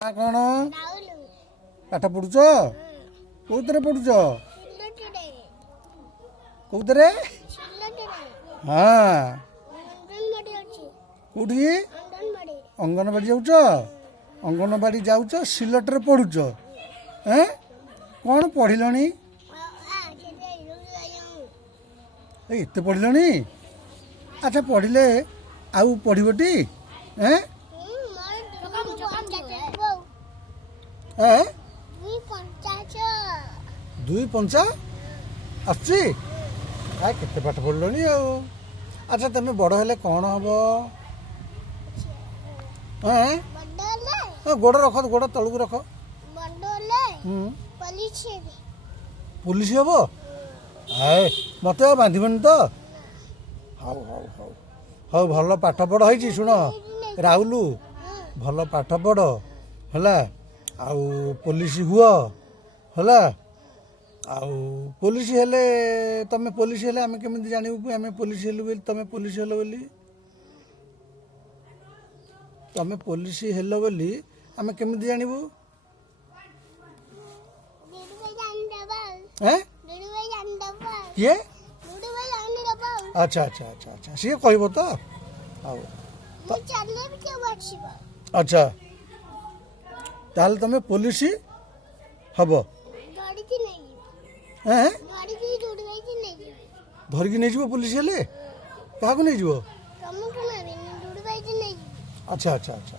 कौन पाठ पढ़ुच कौन पढ़ुच कौन हाँ कौटी अंगनवाड़ी जाऊच अंगनवाड़ी जाऊच सिलटर पढ़ुच कौन पढ़िलनी एत पढ़िलनी अच्छा पढ़िले आउ पढ़बटी दुई पंचा आसुची केते पाठ पढ़लनी अच्छा तुम बड़ हेले कौन हम गोड़ रख गोड़ तलू रख पुलिस हम आए मत बांधबनी तो हाउ हाउ हाउ हाउ भल पाठ पढ़ है शुण राहुलु भल पाठ पढ़ है आउ पुलिस हुआ है आउ पुलिस हेले तमे पुलिस हेले आमे केमिति जानिबु आमे पुलिस हेलु बोली तमे पुलिस हेलो बोली तमे पुलिस हेलो बोली आमे केमिति जानिबु हैं ये अच्छा अच्छा अच्छा अच्छा सी कहबो तो आउ अच्छा ताल तमे पुलिस हबो धरिकी नहीं जीवो पुलिस हेले क्या नहीं जीवो अच्छा अच्छा अच्छा